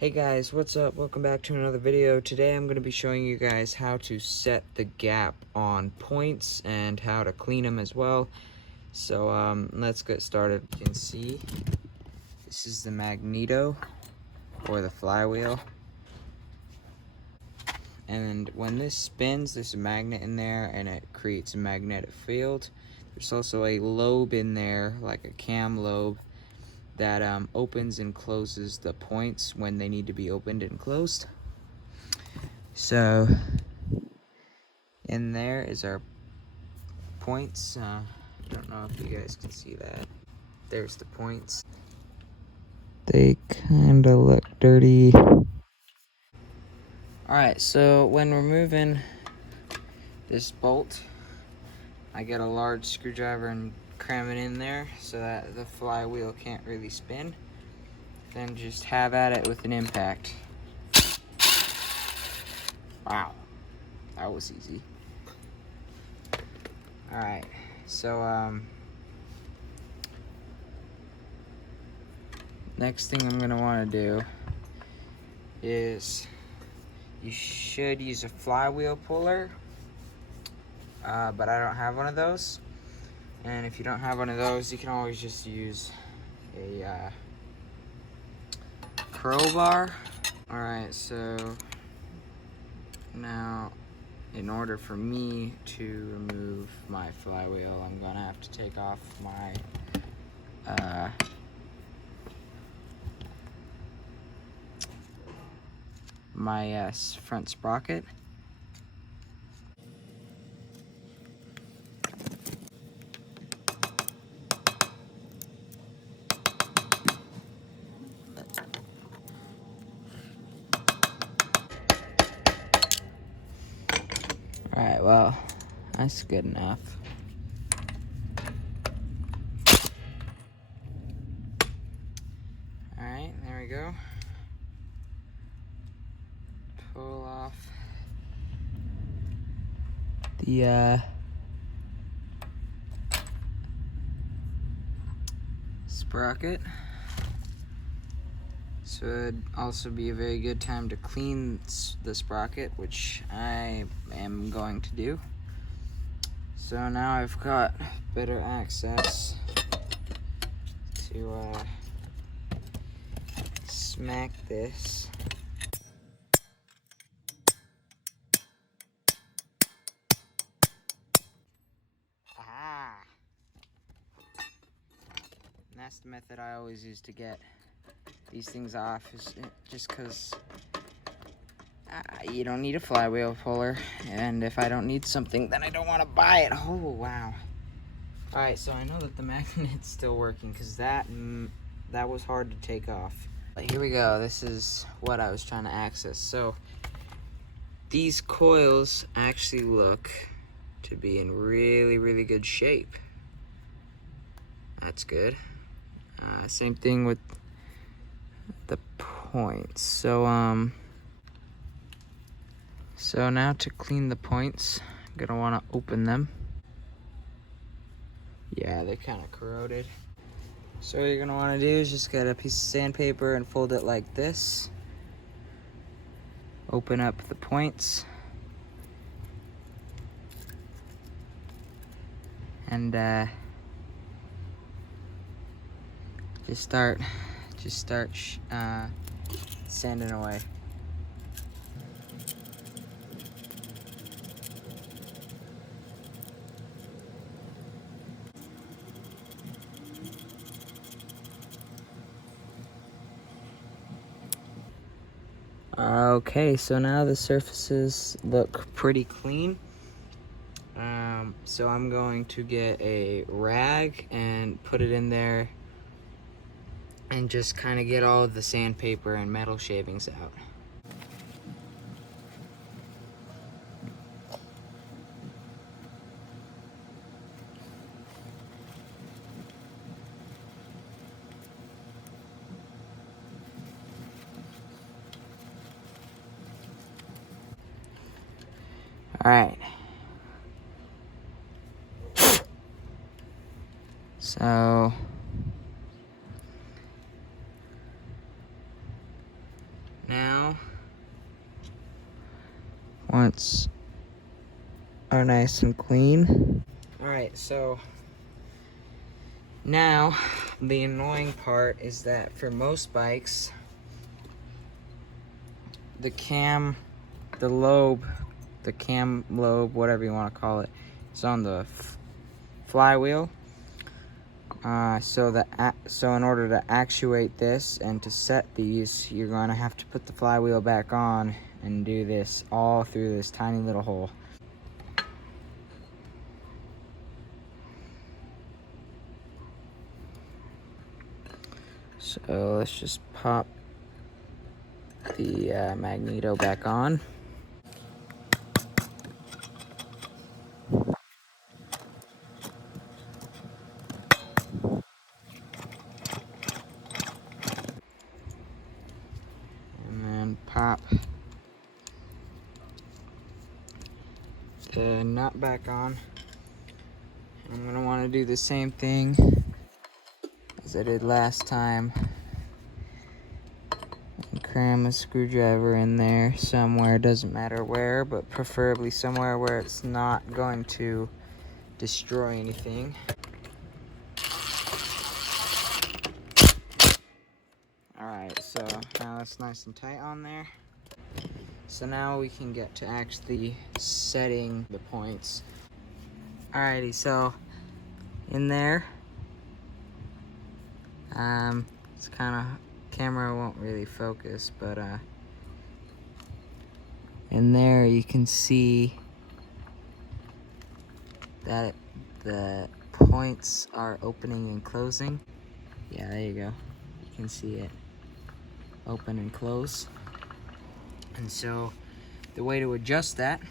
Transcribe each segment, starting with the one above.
Hey guys, what's up? Welcome back to another video. Today I'm going to be showing you guys how to set the gap on points and how to clean them as well. So let's get started. You can see this is the magneto or the flywheel. And when this spins, there's a magnet in there and it creates a magnetic field. There's also a lobe in there, like a cam lobe, that opens and closes the points when they need to be opened and closed. So in there is our points. I don't know if you guys can see that. There's the points. They kind of look dirty. Alright, so when removing this bolt, I get a large screwdriver and cram it in there so that the flywheel can't really spin. Then just have at it with an impact. Wow, that was easy. Alright, so next thing I'm gonna want to do is you should use a flywheel puller, but I don't have one of those. And if you don't have one of those, you can always just use a crowbar. Alright, so now in order for me to remove my flywheel, I'm gonna have to take off my front sprocket. Alright, well, that's good enough. Alright, there we go. Pull off the sprocket. So it'd also be a very good time to clean the sprocket, which I am going to do. So now I've got better access to smack this. Ah! And that's the method I always use to get these things off, is just because you don't need a flywheel puller, and if I don't need something, then I don't want to buy it. Oh wow. Alright, so I know that the magnet's still working, because that was hard to take off. But here we go. This is what I was trying to access. So these coils actually look to be in really, really good shape. That's good. Same thing with the points. So now to clean the points, I'm gonna want to open them. Yeah, they're kind of corroded. So what you're gonna want to do is just get a piece of sandpaper and fold it like this. Open up the points. And just start sanding away. Okay, so now the surfaces look pretty clean. So I'm going to get a rag and put it in there and just kind of get all of the sandpaper and metal shavings out. Alright. So Now, once are nice and clean. Alright, so now the annoying part is that for most bikes, the cam lobe, whatever you want to call it, is on the flywheel. So in order to actuate this and to set these, you're going to have to put the flywheel back on and do this all through this tiny little hole. So let's just pop the magneto back on. And then pop the nut back on. I'm going to want to do the same thing as I did last time. And cram a screwdriver in there somewhere, doesn't matter where, but preferably somewhere where it's not going to destroy anything. Alright, so now that's nice and tight on there. So now we can get to actually setting the points. Alrighty, so in there, it's kind of, camera won't really focus, but in there you can see that the points are opening and closing. Yeah, there you go. You can see it open and close. And so the way to adjust that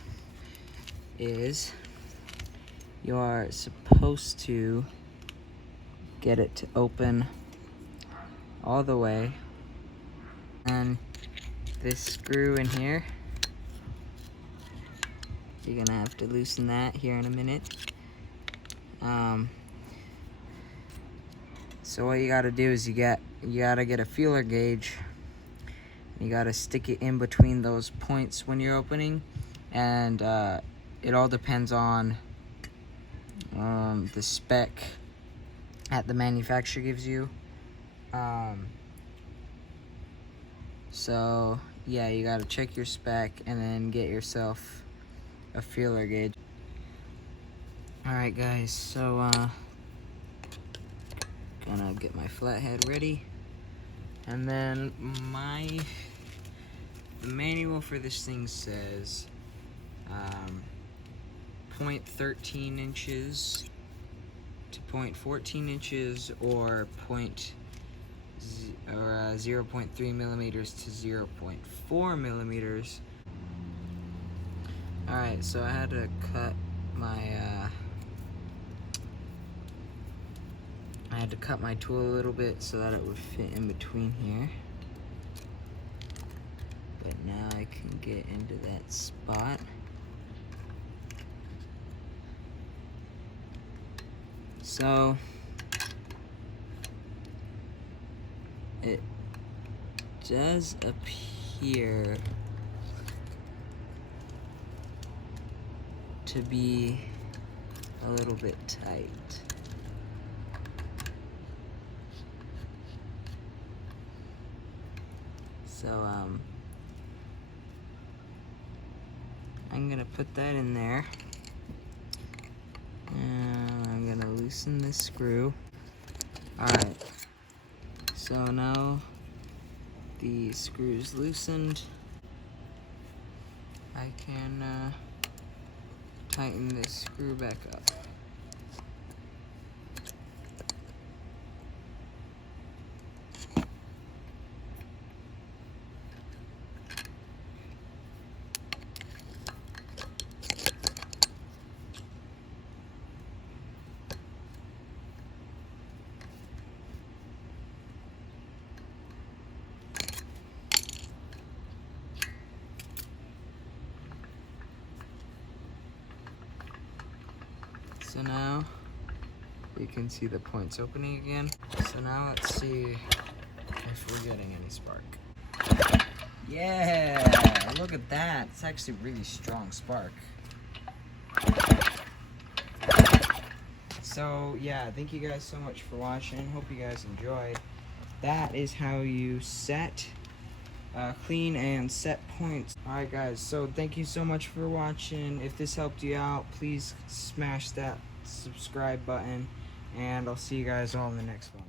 is you're supposed to get it to open all the way, and this screw in here, you're gonna have to loosen that here in a minute. So what you gotta do is you gotta get a feeler gauge. You gotta stick it in between those points when you're opening, and it all depends on the spec that the manufacturer gives you. So yeah, you gotta check your spec and then get yourself a feeler gauge. Alright guys, so gonna get my flathead ready, and then the manual for this thing says 0.13 inches to 0.14 inches or 0.3 millimeters to 0.4 millimeters. Alright, so I had to cut my tool a little bit so that it would fit in between here. But now I can get into that spot. So it does appear to be a little bit tight. So I'm gonna put that in there, and I'm gonna loosen this screw. Alright, so now the screw's loosened, I can tighten this screw back up. So now you can see the points opening again. So now let's see if we're getting any spark. Yeah, look at that. It's actually a really strong spark. So, yeah, thank you guys so much for watching. Hope you guys enjoyed. That is how you set, clean and set points. Alright guys, so thank you so much for watching. If this helped you out, please smash that subscribe button. And I'll see you guys all in the next one.